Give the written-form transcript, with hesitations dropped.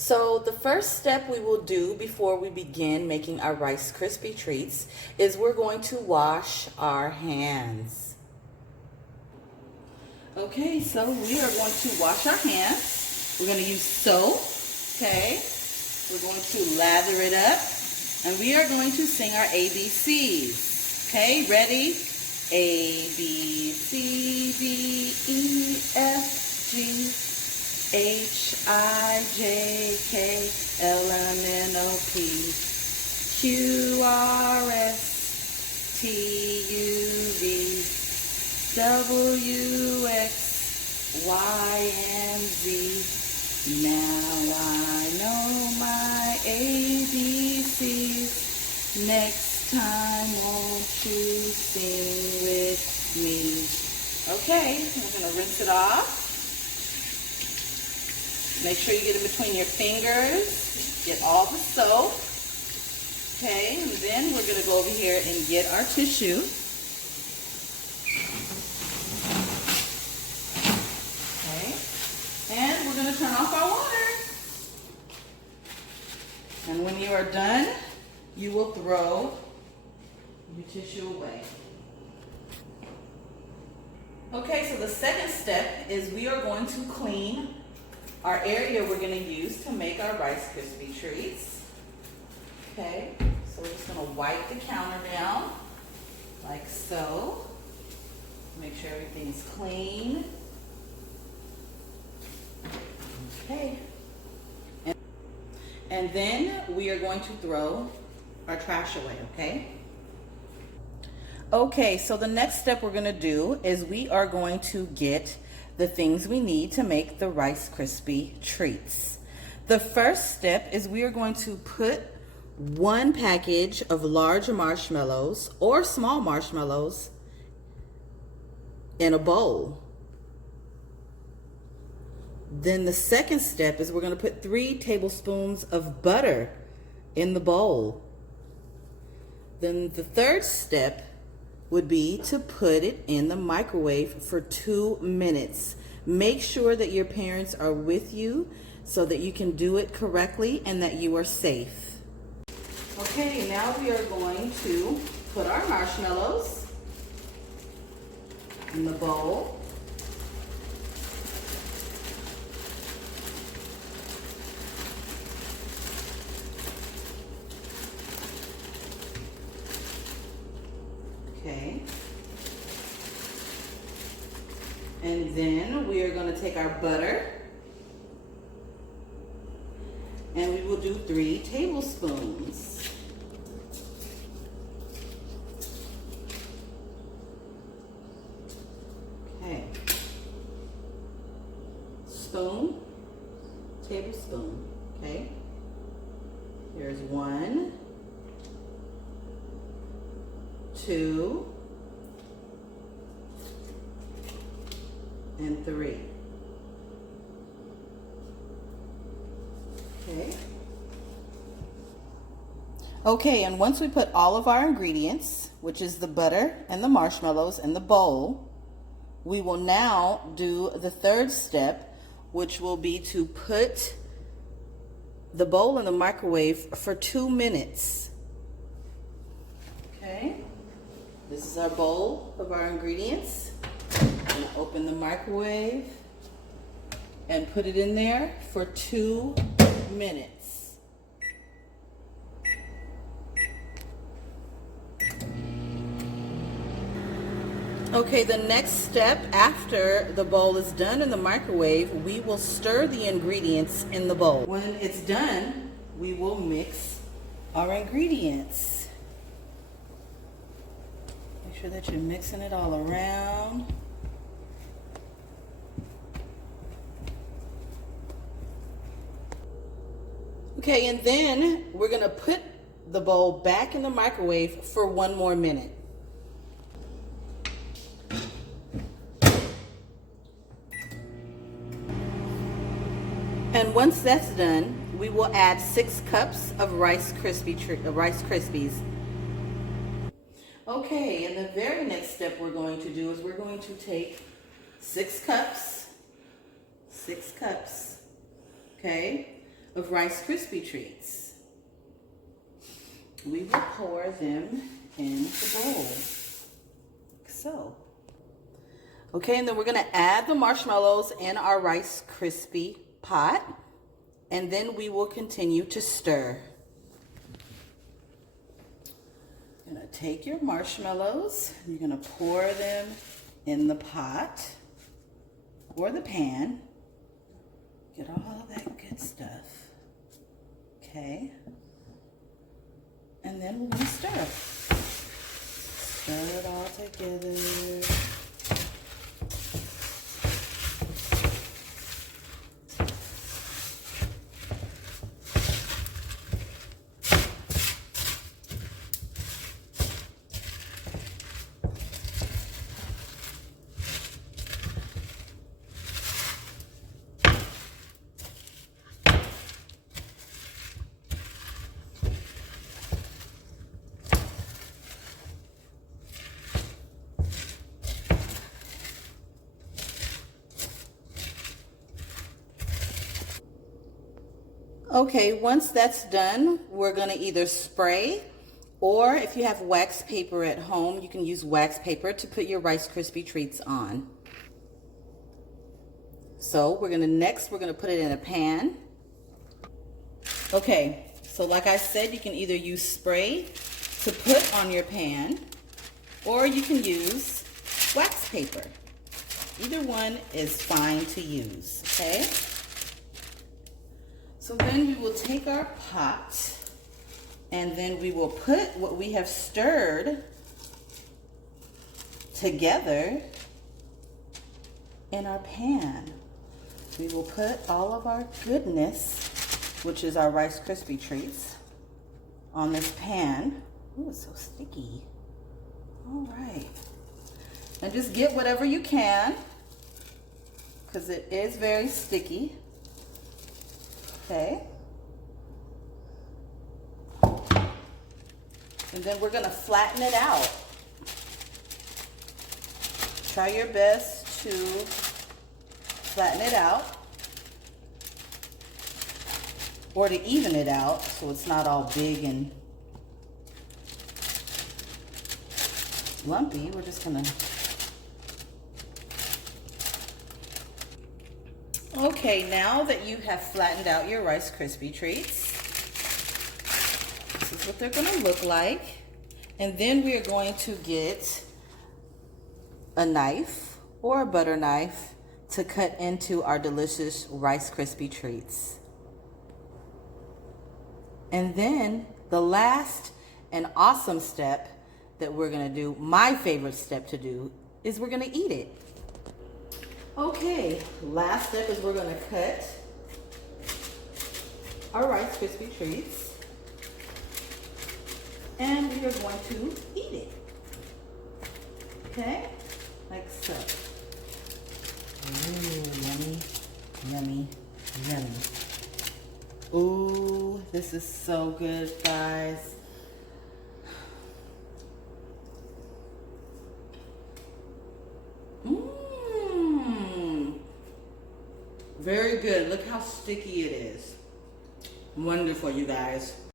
So the first step we will do before we begin making our Rice Krispie treats is we're going to wash our hands. Okay, so we are going to wash our hands. We're going to use soap, okay? We're going to lather it up, and we are going to sing our ABCs. Okay, ready? A, B, C, D, E, F, G, H, I, J, K, L, M, N, O, P, Q, R, S, T, U, V, W, X, Y, and Z. Now I know my ABCs. Next time, won't you sing with me? Okay, we're going to rinse it off. Make sure you get it between your fingers. Get all the soap. Okay, and then we're going to go over here and get our tissue. Okay, and we're going to turn off our water. And when you are done, you will throw your tissue away. Okay, so the second step is we are going to clean our area we're going to use to make our Rice Krispie treats. Okay, so we're just going to wipe the counter down like so. Make sure everything's clean. Okay. And then we are going to throw our trash away, okay? Okay, so the next step we're going to do is we are going to get the things we need to make the Rice Krispie treats. The first step is we are going to put one package of large marshmallows or small marshmallows in a bowl. Then the second step is we're going to put 3 tablespoons of butter in the bowl. Then the third step would be to put it in the microwave for 2 minutes. Make sure that your parents are with you so that you can do it correctly and that you are safe. Okay, now we are going to put our marshmallows in the bowl. Okay. And then we are going to take our butter and we will do 3 tablespoons. Okay. Spoon, tablespoon. Okay. Here's 1, 2, and 3. Okay. Okay, and once we put all of our ingredients, which is the butter and the marshmallows, in the bowl, we will now do the third step, which will be to put the bowl in the microwave for 2 minutes. Okay. This is our bowl of our ingredients. I'm going to open the microwave and put it in there for 2 minutes. Okay, the next step after the bowl is done in the microwave, we will stir the ingredients in the bowl. When it's done, we will mix our ingredients. Make sure that you're mixing it all around. Okay, and then we're going to put the bowl back in the microwave for 1 more minute. And once that's done, we will add 6 cups of Rice Krispies. Okay, and the very next step we're going to do is we're going to take 6 cups, okay, of Rice Krispie treats. We will pour them in the bowl, like so. Okay, and then we're gonna add the marshmallows in our Rice Krispie pot, and then we will continue to stir. You're gonna take your marshmallows, you're gonna pour them in the pot or the pan. Get all that good stuff. Okay. And then we're gonna stir. Stir it all together. Okay, once that's done, we're gonna either spray, or if you have wax paper at home, you can use wax paper to put your Rice Krispie treats on. So we're gonna put it in a pan. Okay, so like I said, you can either use spray to put on your pan, or you can use wax paper. Either one is fine to use, okay? So then we will take our pot, and then we will put what we have stirred together in our pan. We will put all of our goodness, which is our Rice Krispie treats, on this pan. Ooh, it's so sticky. All right. And just get whatever you can, because it is very sticky. Okay. And then we're gonna flatten it out. Try your best to flatten it out, or to even it out so it's not all big and lumpy. We're just gonna... Okay, now that you have flattened out your Rice Krispie treats, this is what they're gonna look like. And then we are going to get a knife or a butter knife to cut into our delicious Rice Krispie treats. And then the last and awesome step that we're gonna do, my favorite step to do, is we're gonna eat it. Okay, last step is we're gonna cut our Rice Krispie treats, and we are going to eat it. Okay, like so. Ooh, yummy, yummy, yummy. Ooh, this is so good, guys. Very good. Look how sticky it is. Wonderful, you guys.